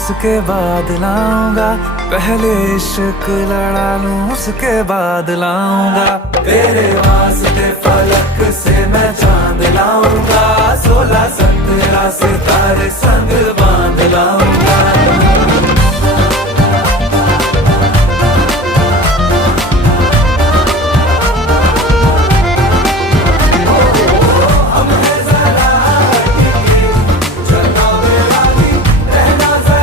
उसके बाद लाऊंगा, पहले इश्क लड़ा लूं उसके बाद लाऊंगा। तेरे वास्ते फलक से मैं चांद लाऊंगा, 16 17 सितारे संग बांध लाऊंगा।